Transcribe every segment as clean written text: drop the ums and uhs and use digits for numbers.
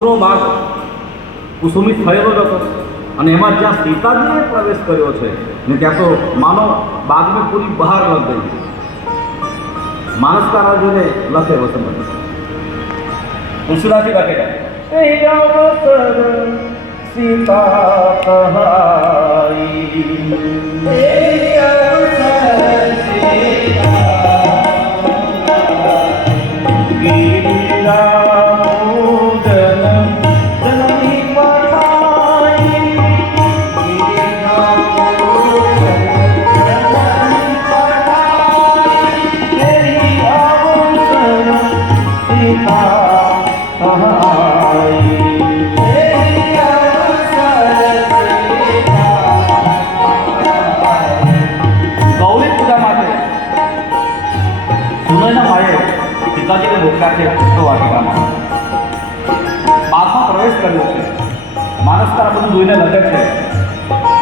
ભાગ કુસુમિત થયેલો જ હતો અને એમાં જ્યાં સીતાજીએ પ્રવેશ કર્યો છે ને ત્યાં તો માનો બાગ में पूरी बहार लग गई। मानस का राजू ने लखे वसंत तुलसीदास जी लखेगा सीता સીતાજીને મોકલ્યા છે પુષ્પવાટિકામાં બાગમાં પ્રવેશ કર્યો છે। માનસ તારા બધું જોઈને લગે છે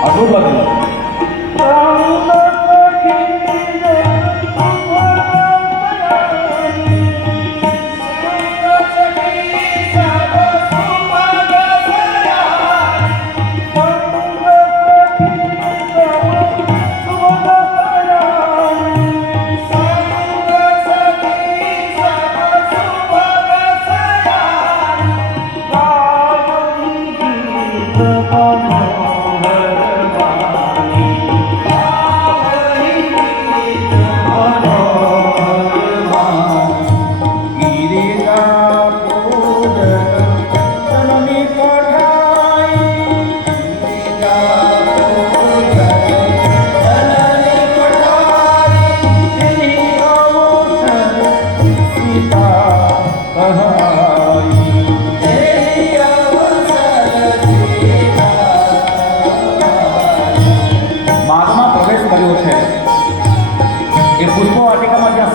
અદભુત લગ્ન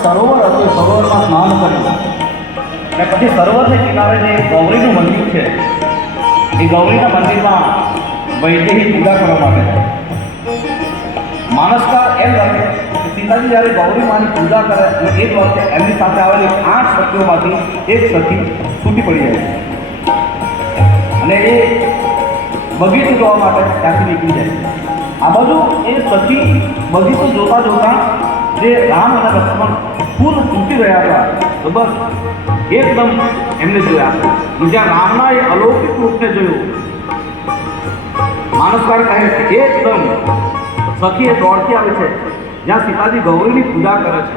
સરોવર હતું સરોવરમાં સ્નાન કર્યું અને પછી સરોવરને કિનારે જે ગૌરીનું મંદિર છે એ ગૌરીના મંદિરમાં વૈદેહી પૂજા કરવા માટે માનસકાર એમ લાગે કે સીતાજી જ્યારે ગૌરી માની પૂજા કરે અને એક વખતે એમની સાથે આવેલી 8 સખીઓમાંથી એક સખી છૂટી પડી જાય અને એ બગીચો જોવા માટે ત્યાંથી નીકળી જાય। આ બધું એ સખી બગીચો જોતા જોતા જે રામ અને લક્ષ્મણ ફૂલ તૂટી રહ્યા હતા તો બસ એકદમ એમને જોયા જ્યાં રામના એ અલૌકિક રૂપને જોયું માનસકાર કહે છે એકદમ સખી એ દોડતી આવે છે જ્યાં સીતાજી ગૌરીની પૂજા કરે છે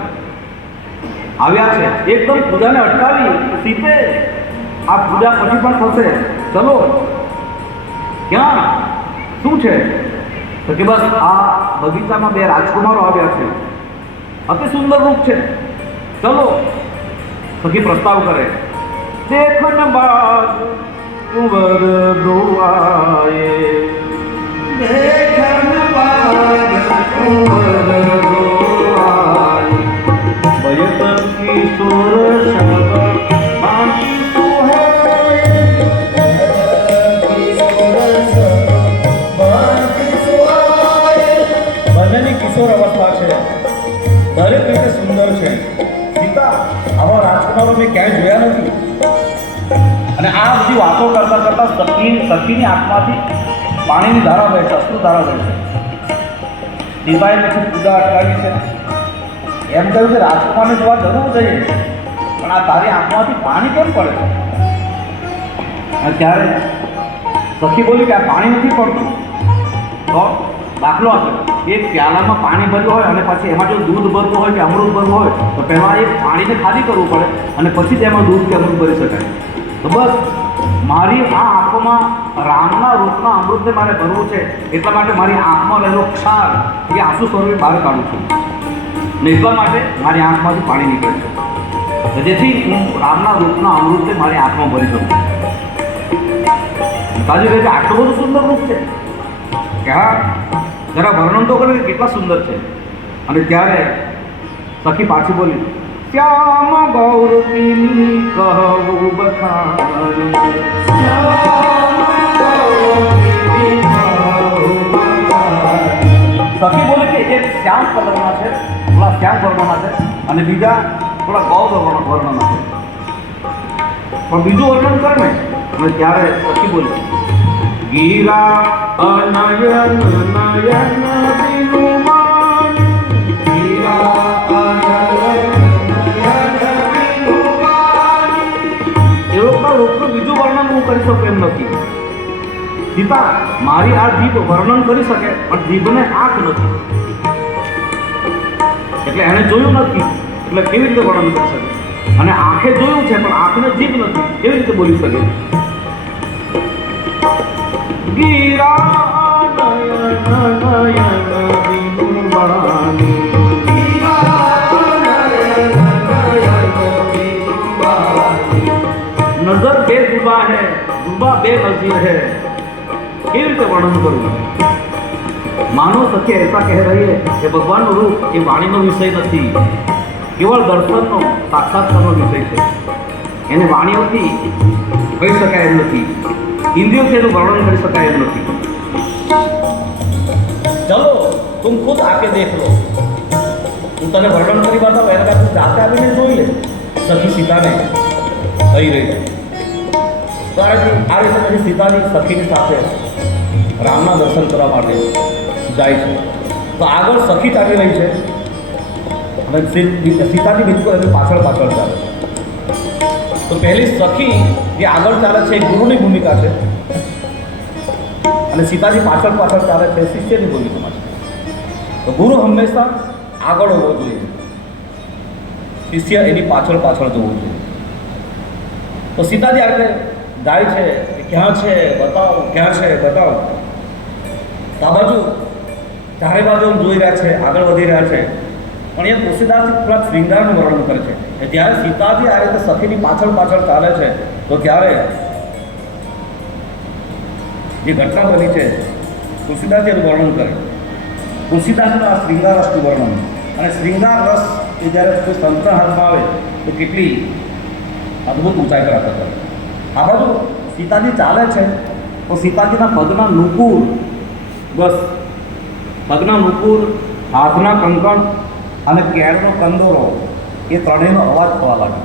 આવ્યા છે એકદમ પૂજાને અટકાવી સીતે આ પૂજા પછી પણ થશે ચલો ક્યાં શું છે તો કે બસ આ બગીચામાં 2 રાજકુમારો આવ્યા છે अति सुंदर रूप है चलो सखी प्रस्ताव करे देखन बाद कुंवर दुआए देखन बाद कुंवर दुआए बयत किशोर शब बाकी सुहाए किशोर शब बाकी सुहाए બંનેની કિશોર અવસ્થા છે દરેક રીતે સુંદર છે। સીતા આવા રાજકુમારો મેં ક્યાંય જોયા નથી અને આ બધી વાતો કરતા કરતા સખીની આંખમાંથી પાણીની ધારા વહે છે અશ્રુ ધારા વહે છે। સીતાએ પછી પૂજા અટકાવી છે એમ કહ્યું કે રાજકુમારને જોવા જરૂર જઈએ પણ આ તારી આંખમાંથી પાણી કેમ પડે છે અને ત્યારે સખી બોલી કે આ પાણી નથી પડતું તો દાખલો આપ્યો એક પ્યાલામાં પાણી ભર્યું હોય અને પછી એમાં જો દૂધ ભરવું હોય કે અમૃત ભરવું હોય તો પહેલાં એ પાણીને ખાલી કરવું પડે અને પછી તેમાં દૂધ કે અમૃત ભરી શકાય। તો બસ મારી આ આંખોમાં રામના રૂપના અમૃતને મારે ભરવું છે એટલા માટે મારી આંખમાં રહેલો ક્ષાર એ આંસુ સ્વરૂપે બહાર કાઢું છું ને એટલા માટે મારી આંખમાંથી પાણી નીકળે છે જેથી હું રામના રૂપના અમૃતને મારી આંખમાં ભરી શકું। તાજી કહે છે આટલું બધું સુંદર રૂપ છે કે હા જરા વર્ણન તો કરે કે કેટલા સુંદર છે અને ત્યારે સખી પાછી બોલી શ્યામ ગૌરવીની કહું બખાન સખી બોલે કે એક શ્યામ કલરના છે થોડા શ્યામ વર્ણના છે અને બીજા થોડા ગૌ વર્ણના છે પણ બીજું વર્ણન કરે ને અને ત્યારે સખી બોલી, ગીરા અનયન નયન દિનુમાન, ગીરા અનયન નયન દિનુમાન. એવું રૂપનું બીજું વર્ણન હું કરી શકું એમ નથી. સીતા, મારી આ જીભ વર્ણન કરી શકે પણ જીભને આંખ નથી, એટલે એને જોયું નથી એટલે કેવી રીતે વર્ણન કરી શકે? અને આંખે જોયું છે પણ આંખને જીભ નથી, કેવી રીતે બોલી શકે? ગીરા નયન નયન દિનુમાન, नजर बेजुबा है, जुबा बेनजीर है. કેવી રીતે વર્ણન કરવું? માનો સખી ऐसा कह रही है કે ભગવાનનું રૂપ એ વાણીનો વિષય નથી, કેવળ દર્શનનો સાક્ષાત્કારનો વિષય છે. એને વાણીઓથી કહી શકાય એમ નથી, ઇન્દ્રિયોથી એનું વર્ણન કરી શકાય એમ નથી. ચલો તુમ ખુદ આકે દેખ લો, હું તને વર્ણન કરી બતાવું, એના કારણે તું જાતે આવીને જોઈ લે. સખી સીતાને કહી રહી છે. તો આ રીતે પછી સીતાની સખીની સાથે રામના દર્શન કરવા માટે જાય છે. તો આગળ સખી ચાલી રહી છે અને સીતાજી બિલકુલ એની પાછળ પાછળ ચાલે. તો પહેલી સખી જે આગળ ચાલે છે એ ગુરુની ભૂમિકા છે અને સીતાજી પાછળ પાછળ ચાલે છે શિષ્યની ભૂમિકામાં છે. તો ગુરુ હંમેશા આગળ હોવો જોઈએ, શિષ્ય એની પાછળ પાછળ જવું જોઈએ. તો સીતાજી આગળ જાય છે, ક્યાં છે બતાવો, ક્યાં છે બતાવો. આ બાજુ ચારે બાજુ જોઈ રહ્યા છે, આગળ વધી રહ્યા છે. પણ એ તુલસીદાસ થોડાક શ્રૃંગારનું વર્ણન કરે છે કે જ્યારે સીતાજી આ રીતે સખીની પાછળ પાછળ ચાલે છે તો ત્યારે જે ઘટના બની છે તુલસીદાસજી એનું વર્ણન કરે. તુલસીદાસનું આ શ્રૃંગાર રસનું વર્ણન, અને શ્રૃંગાર રસ એ જ્યારે કોઈ સંતના હાથમાં આવે તો કેટલી અદ્ભુત ઊંચાઈ પ્રાપ્ત કરે. આ બાજુ સીતાજી ચાલે છે તો સીતાજીના પગના નુપુર, બસ પગના નુપુર, હાથના કંકણ અને કેળનો કંદોરો એ ત્રણેયનો અવાજ થવા લાગે.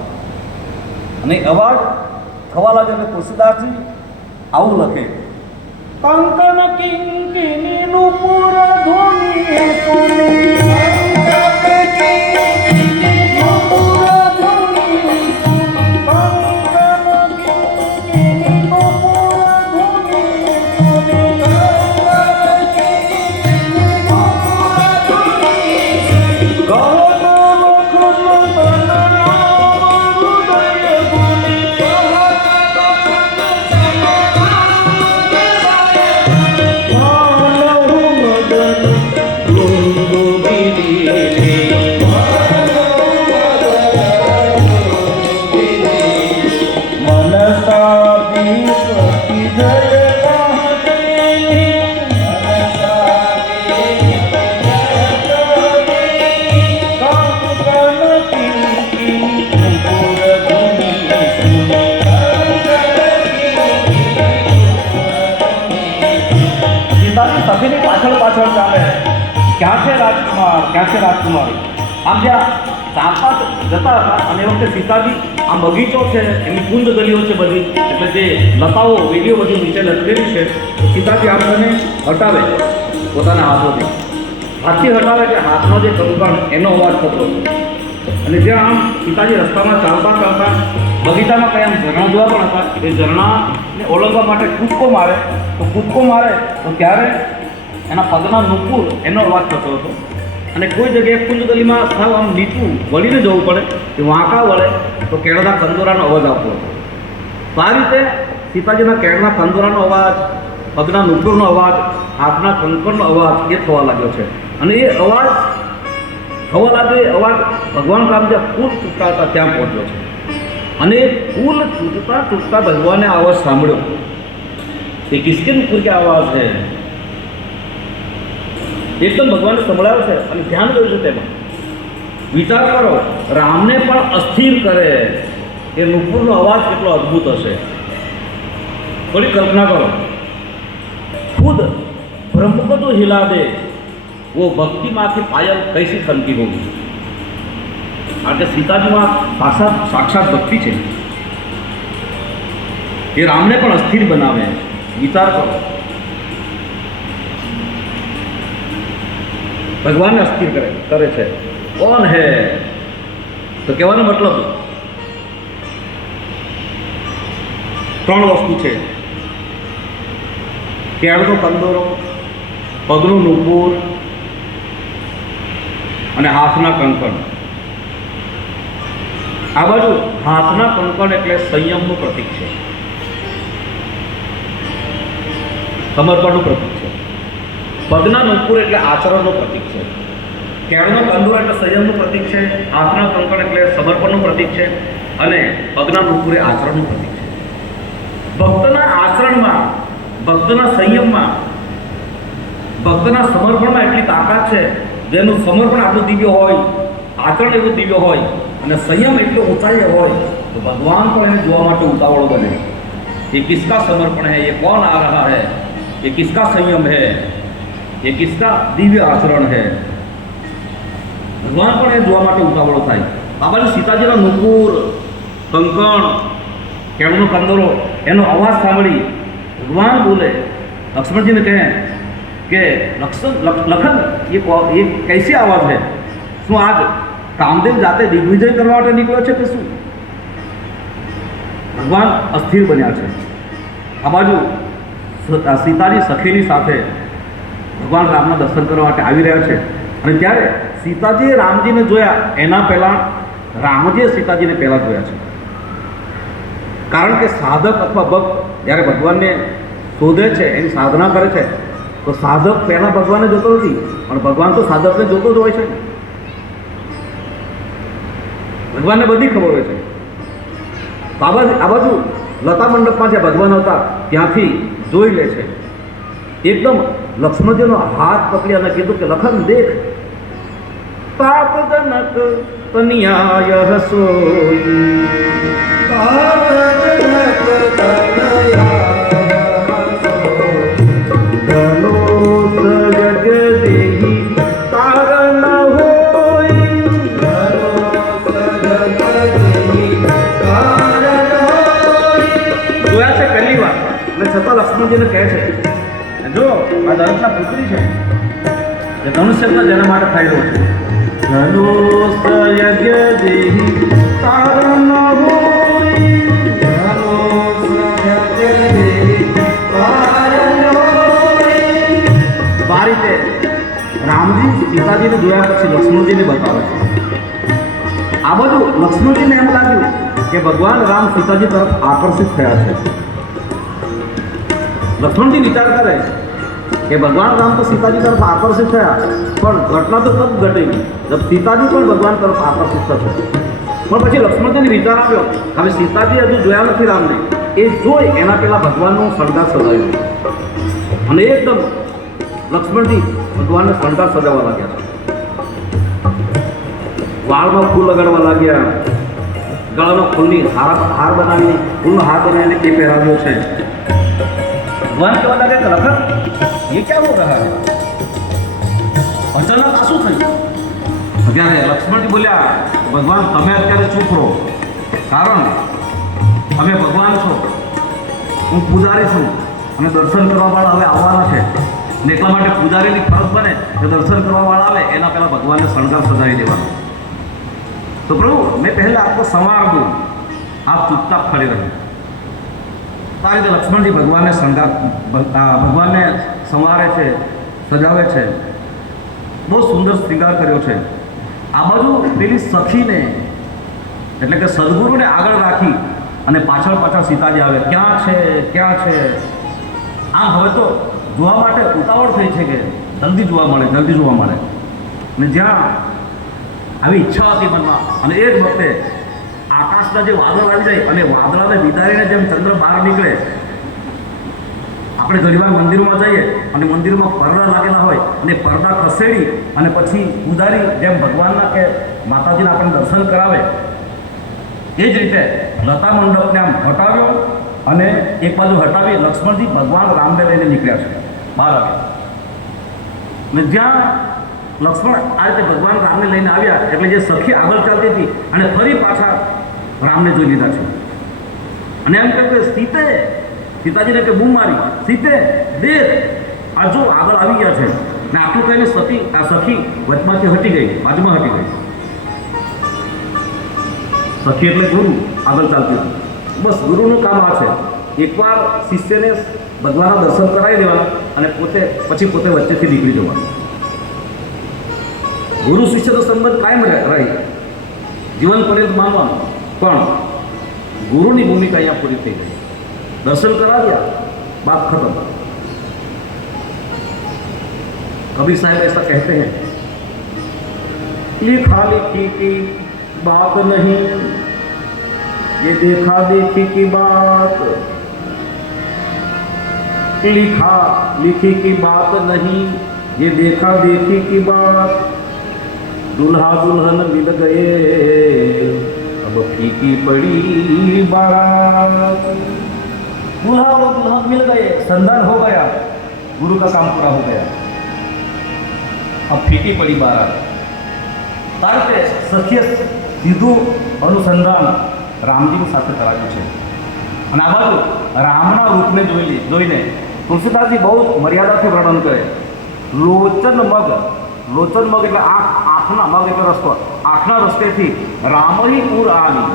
અને અવાજ થવા લાગે એટલે તુલસીદાસજી આવું લખે, કંકણ કિંકિની નુપુર ધ્વનિ સુની, સખીની પાછળ પાછળ ચાલે, ક્યાં છે રાજકુમાર, ક્યાં છે રાજકુમારી. આમ જ્યાં ચાલતા જતા હતા અને એ વખતે સીતાજી આમ બગીચો છે, એની કુંજ ગલીઓ છે બધી, એટલે જે લતાઓ વેલીઓ બધી નીચે લટકેલી છે. સીતાજી આમ તેને હટાવે પોતાના હાથોથી, હાથથી હટાવે કે હાથનો જે કંકણ એનો અવાજ થતો. અને જ્યાં આમ સીતાજી રસ્તામાં ચાલતા ચાલતા બગીચામાં કંઈ આમ ઝરણા જોવા પણ હતા, એ ઝરણાને ઓળંગવા માટે કૂદકો મારે તો ત્યારે એના પગના નુપુર એનો અવાજ થતો હતો. અને કોઈ જગ્યાએ કુંજ ગલીમાં સાવ આમ નીચું વળીને જવું પડે કે વાંકા વળે તો કેળના કંદોરાનો અવાજ આવતો હતો. તો આ રીતે સીતાજીના કેળના કંદોરાનો અવાજ, પગના નુપુરનો અવાજ, હાથના કંકણનો અવાજ એ થવા લાગ્યો છે. અને એ અવાજ થવા લાગ્યો, એ અવાજ ભગવાન રામ જ્યાં ફૂલ તૂટતા હતા ત્યાં પહોંચ્યો છે. અને ફૂલ તૂટતા ભગવાને અવાજ સાંભળ્યો કે કિસકે નુપુર કે આવાજ છે. એકદમ ભગવાનને સંભળાયો છે અને ધ્યાન કર્યું છે તેમાં. વિચાર કરો, રામને પણ અસ્થિર કરે એ નુપુરનો અવાજ કેટલો અદ્ભુત હશે. થોડી કલ્પના કરો, ખુદ બ્રહ્મ को जो हिला दे वो भक्ति माँ की पायल कैसी खनकी होगी. કારણ કે સીતાજીમાં સાક્ષાત ભક્તિ છે. એ રામને પણ અસ્થિર બનાવે. વિચાર કરો, ભગવાનને અસ્થિર કરે છે. કોણ હે? તો કહેવાનો મતલબ ત્રણ વસ્તુ છે: કેળનો કંદોરો, પગનું નુપુર અને હાથના કંકણ. આ બાજુ હાથના કંકણ એટલે સંયમનું પ્રતીક છે, સમર્પણનું પ્રતીક છે. પગના નુપુર એટલે આચરણનું પ્રતીક છે. કેળનો કંદોરો એટલે સંયમનું પ્રતીક છે. હાથના કંકણ એટલે સમર્પણનું પ્રતીક છે. અને પગના નુપુર એ આચરણનું પ્રતીક છે. ભક્તના આચરણમાં, ભક્તના સંયમમાં, ભક્તના સમર્પણમાં એટલી તાકાત છે, જેનું સમર્પણ આટલું દિવ્ય હોય, આચરણ એવું દિવ્ય હોય અને સંયમ એટલો ઊંચાઈ હોય, તો ભગવાન પણ એને જોવા માટે ઉતાવળો બને. ये किसका समर्पण है, ये कौन आ रहा है, ये किसका संयम है, ये किसका दिव्य आचरण है. ભગવાન પણ એ જોવા માટે ઉતાવળો થાય. આ બાજુ સીતાજીના નુપુર, કંકણ, કેળનો કંદોરો, એનો અવાજ સાંભળી ભગવાન બોલે, લક્ષ્મણજીને કહે કે લખન ये कैसी आवाज़ है? શું આજ કામદેવ જાતે દિગ્વિજય કરવા માટે નીકળ્યો છે કે શું? ભગવાન અસ્થિર બન્યા છે. આ બાજુ સીતાજી સખીની સાથે ભગવાન રામના દર્શન કરવા માટે આવી રહ્યા છે. અને ત્યારે સીતાજીએ રામજીને જોયા એના પહેલાં રામજીએ સીતાજીને પહેલાં જોયા છે. કારણ કે સાધક અથવા ભક્ત જ્યારે ભગવાનને શોધે છે, એની સાધના કરે છે, તો સાધક પહેલાં ભગવાનને જોતો નથી, પણ ભગવાન તો સાધકને જોતો જ હોય છે. ભગવાનને બધી ખબર હોય છે. આ બાજુ લતા મંડપમાં જે ભગવાન હતા ત્યાંથી જોઈ લે છે. એકદમ લક્ષ્મણજીનો હાથ પકડી અને કીધું કે લખન દેખ, તાપજનક તનિયાય સોઈ, છતાં લક્ષ્મણજીને કહે છે, જો આ દશરથના પુત્રી છે, જે ધનુષ્યના જેના માટે થઈ રહ્યો છે. આ રીતે રામજી સીતાજીને જોયા પછી લક્ષ્મણજીને બતાવે છે. આ બધું લક્ષ્મણજીને એમ લાગ્યું કે ભગવાન રામ સીતાજી તરફ આકર્ષિત થયા છે. લક્ષ્મણજી વિચાર કરે કે ભગવાન રામ તો સીતાજી તરફ આકર્ષિત થયા, પણ ઘટના તો કબ ઘટેગી જબ સીતાજી પણ ભગવાન તરફ આકર્ષિત થશે. પણ પછી લક્ષ્મણજીને વિચાર આવ્યો, હવે સીતાજી હજુ જોયા નથી રામને, એ જોઈ એના પહેલાં ભગવાનનું શણગાર સજાવ્યું. અને એકદમ લક્ષ્મણજી ભગવાનને શણગાર સજાવવા લાગ્યા છે. વાળમાં ફૂલ લગાડવા લાગ્યા, ગળામાં ફૂલની હાર બનાવી, ફૂલનો હાર બનાવીને એ પહેરાવ્યો છે. ભગવાન કહેવા લાગે કે લખન એ ક્યાં હો રહ્યા છે? અચાનક આ શું થયું? ત્યારે લક્ષ્મણજી બોલ્યા, ભગવાન તમે અત્યારે ચૂપ રહો, કારણ તમે ભગવાન છો, હું પૂજારી છું, અને દર્શન કરવાવાળા હવે આવવાના છે. અને એટલા માટે પૂજારીની ફરજ બને કે દર્શન કરવાવાળા આવે એના પહેલાં ભગવાનને શણગાર સજાવી દેવાનો. તો પ્રભુ મેં પહેલાં આપકો સંવાર દઉં, આપ ચૂપચાપ ખડી રહે. આ રીતે લક્ષ્મણજી ભગવાનને ભગવાનને સંવારે છે, સજાવે છે. બહુ સુંદર શૃંગાર કર્યો છે. આ બાજુ પેલી સખીને એટલે કે સદગુરુને આગળ રાખી અને પાછળ સીતાજી આવે, ક્યાં છે ક્યાં છે. આમ હવે તો જોવા માટે ઉતાવળ થઈ છે કે જલ્દી જોવા મળે. અને જ્યાં આવી ઈચ્છા હતી મનમાં, અને એ જ વખતે આકાશના જે વાદળ આવી જાય અને વાદળાને વિદારીને જેમ ચંદ્ર બહાર નીકળે. આપણે ઘણીવાર મંદિરોમાં જઈએ અને મંદિરમાં પડદા લાગેલા હોય અને પડદા ખસેડી અને પછી પૂજારી જેમ ભગવાનના કે માતાજીના આપણને દર્શન કરાવે, એ જ રીતે લતા મંડપને આમ હટાવ્યો અને એક બાજુ હટાવી લક્ષ્મણજી ભગવાન રામને લઈને નીકળ્યા છે બહાર આવ્યા. અને જ્યાં લક્ષ્મણ આ રીતે ભગવાન રામને લઈને આવ્યા એટલે જે સખી આગળ ચાલતી હતી અને ફરી પાછા રામને જોઈ લીધા છે. અને એમ કહ્યું કે સીતે, સીતાજીને કે બૂમ મારી, સીતે દેખ આ જો આગળ આવી ગયા છે. ને આટલું કહીને સખી વચમાંથી હટી ગઈ, બાજુમાં હટી ગઈ. સખી એટલે ગુરુ આગળ ચાલતી હતી. બસ ગુરુનું કામ આ છે, એકવાર શિષ્યને ભગવાનના દર્શન કરાવી દેવા અને પછી પોતે વચ્ચેથી નીકળી જવાનું. ગુરુ શિષ્યનો સંબંધ કાયમ રહી, જીવન પર્યંત માનવાનું. પણ ગુરુની ભૂમિકા અહીંયા પૂરી થઈ ગઈ. દર્શન કરાવ્યા, बात खत्म. कबीर साहब ऐसा कहते हैं, लिखा लिखी की बात नहीं, ये देखा देखी की बात. लिखा लिखी की बात नहीं, ये देखा देखी की बात. दुल्हा दुल्हन मिल गए, अब फीकी पड़ी बारात. दूल्हा और दुल्हन मिल गए, संधान हो गया, गुरु का काम पूरा हो गया, अब फीकी पड़ी बारात. કારણ કે સખીએ સીધું અનુસંધાન રામજીની સાથે કરાવ્યું છે. અને આ બાજુ રામના રૂપને જોઈને તુલસીદાસજી બહુ મર્યાદાથી વર્ણન કરે. લોચન મગ એટલે આંખના મગ એટલે રસ્તો, આંખના રસ્તેથી રામહી પૂર આવી,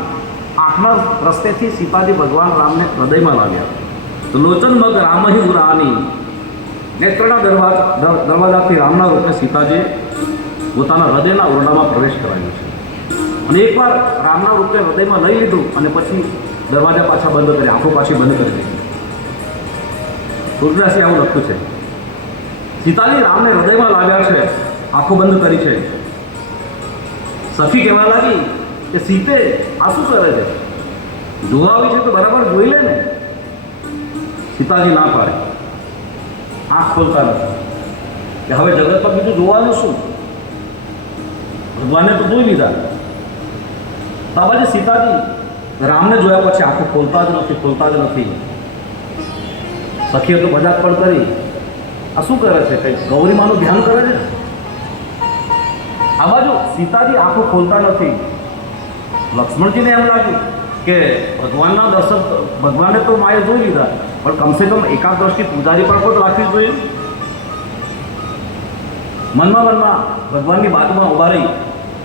આંખના રસ્તેથી સીતાજી ભગવાન રામને હૃદયમાં લાવ્યા. તો લોચન મગ રામહી પૂર આની, નેત્રના દરવાજાથી રામના રૂપે સીતાજી પોતાના હૃદયના ઓરડામાં પ્રવેશ કરાવ્યો છે. અને એકવાર રામના રૂપે હૃદયમાં લઈ લીધું અને પછી દરવાજા પાછા બંધ કરી, આંખો પાછી બંધ કરી દીધી. તુલસીદાસે આવું લખ્યું છે, સીતાજી રામને હૃદયમાં લાવ્યા છે, આંખો બંધ કરી છે. સખી કહેવા લાગી કે સીતે આ શું કરે છે, જોવા આવી છે તો બરાબર જોઈ લે ને. સીતાજી ના પાડે, આંખ ખોલતા નથી કે હવે જગત પર બીજું જોવાનું શું, ભગવાનને તો જોઈ લીધા. બાબાજી સીતાજી રામને જોયા પછી આંખો ખોલતા જ નથી. સખીએ તો મજાક પણ કરી, આ શું કરે છે, કંઈ ગૌરીમાનું ધ્યાન કરે છે. આ બાજુ સીતાજી આંખો ખોલતા નથી. લક્ષ્મણજીને એમ લાગ્યું કે ભગવાનના દર્શન, ભગવાનને તો માએ જોઈ લીધા, પણ કમસે કમ એકાદ દ્રષ્ટિ પૂજારી પર પણ રાખવી જોઈએ. મનમાં ભગવાનની બાજુમાં ઊભા રહી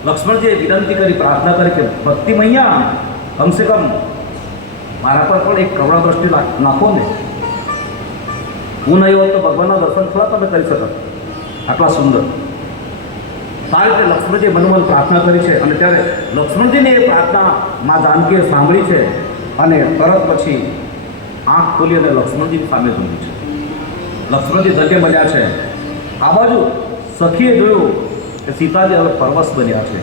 લક્ષ્મણજીએ વિનંતી કરી, પ્રાર્થના કરી કે ભક્તિ મૈયા કમસે કમ મારા પર પણ એક કરુણા દ્રષ્ટિ નાખો ને. હું નહીં હોત તો ભગવાનના દર્શન થોડા તમે કરી શકો આટલા સુંદર. સારી રીતે લક્ષ્મણજીએ મનોમન પ્રાર્થના કરી છે. અને ત્યારે લક્ષ્મણજીની એ પ્રાર્થના મા જાનકીએ સાંભળી છે અને તરત પછી આંખ ખોલી અને લક્ષ્મણજીની સામે જોયું છે. લક્ષ્મણજી ધકે બન્યા છે. આ બાજુ સખીએ જોયું કે સીતાજી હવે પરવશ બન્યા છે.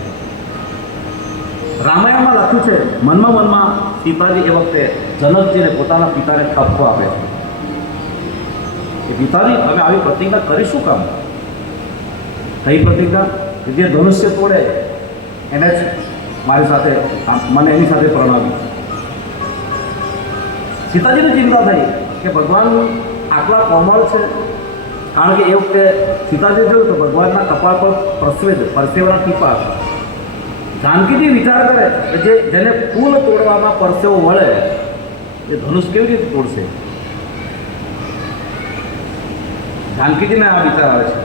રામાયણમાં લખ્યું છે, મનમાં સીતાજી એ વખતે જનકજીને પોતાના પિતાને ઠપકો આપે છે કે પિતાજી હવે આવી પ્રતિજ્ઞા કરીશું કામ. કઈ પ્રતિજ્ઞા? કે જે ધનુષ્ય તોડે એને જ મારી સાથે, મને એની સાથે પ્રણાવી. સીતાજીને ચિંતા થઈ કે ભગવાન આટલા કોમળ છે. કારણ કે એ વખતે સીતાજી જોયું તો ભગવાનના કપાળ પર પરસેવાના ટીપા હતા. જાનકીજી વિચાર કરે કે જેને ફૂલ તોડવામાં પરસેવો વળે એ ધનુષ કેવી રીતે તોડશે. જાનકીજીને આ વિચાર આવે છે.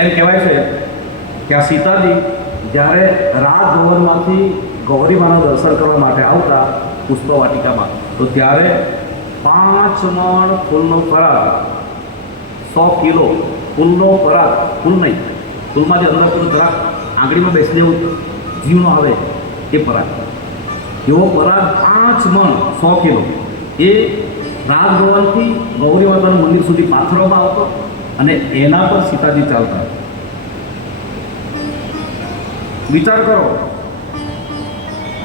એમ કહેવાય છે કે આ સીતાજી જ્યારે રાજભવનમાંથી ગૌરીમાના દર્શન કરવા માટે આવતા પુષ્પવાટિકામાં, તો ત્યારે 5 મણ ફૂલનો પરાગ, 100 કિલો ફૂલનો પરાગ, ફૂલ નહીં, ફૂલમાં જે અંદર પેલું જરાક આંગળીમાં બેસી જેવું જીવનો આવે એ પરાગ, એવો પરાગ 5 મણ 100 કિલો એ રાજભવનથી ગૌરી માતાનું મંદિર સુધી પાથરવામાં આવતો અને એના પર સીતાજી ચાલતા. વિચાર કરો,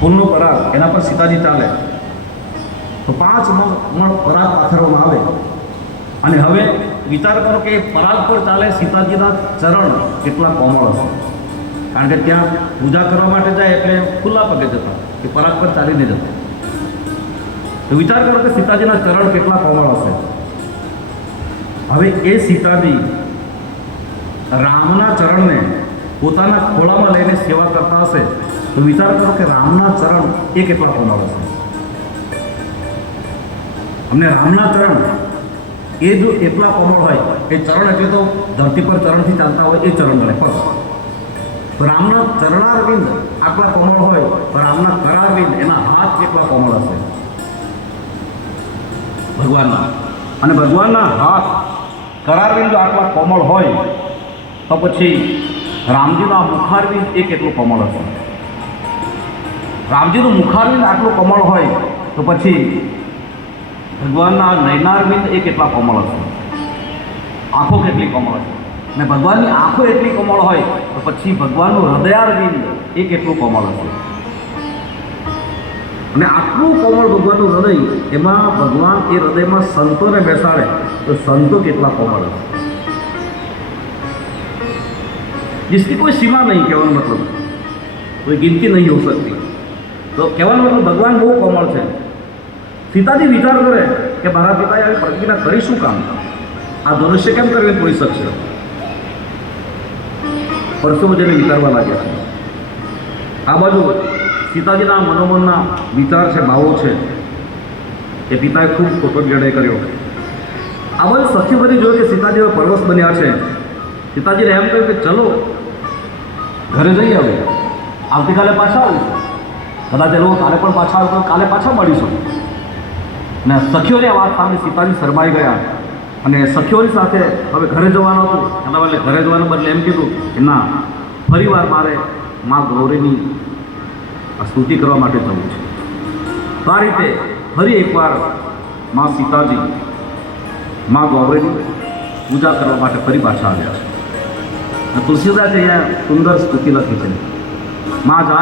ફૂલનો પરાગ એના પર સીતાજી ચાલે તો 5 મણ પરાગ પાથરવામાં આવે. અને હવે વિચાર કરો કે એ પરાગ પર ચાલે સીતાજીના ચરણ કેટલા કોમળ હશે. કારણ કે ત્યાં પૂજા કરવા માટે જાય એટલે ખુલ્લા પગે જતા, એ પરાગ પર ચાલીને જતા. તો વિચાર કરો કે સીતાજીના ચરણ કેટલા કોમળ હશે. હવે એ સીતાજી રામના ચરણને પોતાના ખોળામાં લઈને સેવા કરતા હશે તો વિચાર કરો કે રામના ચરણ એ કેટલા કોમળ હશે. અમને રામના ચરણ એ જો એટલા કોમળ હોય, એ ચરણ એટલે તો ધરતી પર ચરણથી ચાલતા હોય એ ચરણ ગણે. પણ રામના ચરણારવિંદ આટલા કોમળ હોય, પણ રામના કરારવિંદ એના હાથ કેટલા કોમળ હશે ભગવાનના. અને ભગવાનના હાથ કરારવિંદ જો આટલા કોમળ હોય તો પછી રામજીના મુખારવિંદ એ કેટલું કોમળ હશે. રામજીનું મુખારવિંદ આટલું કોમળ હોય તો પછી ભગવાનના નયનારવિંદ એ કેટલા કોમળ હશે. આંખો કેટલી કોમળ હશે. અને ભગવાનની આંખો એટલી કોમળ હોય તો પછી ભગવાનનું હૃદયારવિંદ એ કેટલું કોમળ હશે. અને આટલું કોમળ ભગવાનનું હૃદય, એમાં ભગવાન એ હૃદયમાં સંતોને બેસાડે તો સંતો કેટલા કોમળ હશે. जिसकी कोई सीमा नहीं, कहવાનો मतलब कोई गिनती नहीं हो सकती. तो कहવાનો मतलब भगवान બહુ કોમળ છે. સીતાજી વિચાર કરે કે મારા પિતાએ આવી પ્રતિજ્ઞા કરી શું કામ, આ ધનુષ્ય કેમ કરીને પૂરી શકશે. વર્ષો જેને વિચારવા લાગ્યા છે. આ બાજુ સીતાજીના મનોમનના વિચાર છે, ભાવો છે, એ પિતાએ ખૂબ ખોટો નિર્ણય કર્યો. આ બાજુ સખી બધી જોયું કે સીતાજી હવે પરવશ બન્યા છે. સીતાજીને એમ કહ્યું કે ચલો ઘરે જઈએ, હવે આવતીકાલે પાછા આવીશું. કદાચ એ લોકો કાલે પણ પાછા આવતો, કાલે પાછા મળીશું. અને સખીઓની આ વાત સામે સીતાજી શરમાઈ ગયા અને સખીઓની સાથે હવે ઘરે જવાનું હતું. એના બદલે ઘરે જવાનું બદલે એમ કીધું કે ના, ફરીવાર મારે મા ગૌરીની સ્તુતિ કરવા માટે જવું છે. તો આ રીતે ફરી એકવાર મા સીતાજી મા ગૌરીની પૂજા કરવા માટે ફરી પાછા આવ્યા છે. તુલસીદાસે અહીંયા સુંદર સ્તુતિ લખી છે. મા જાન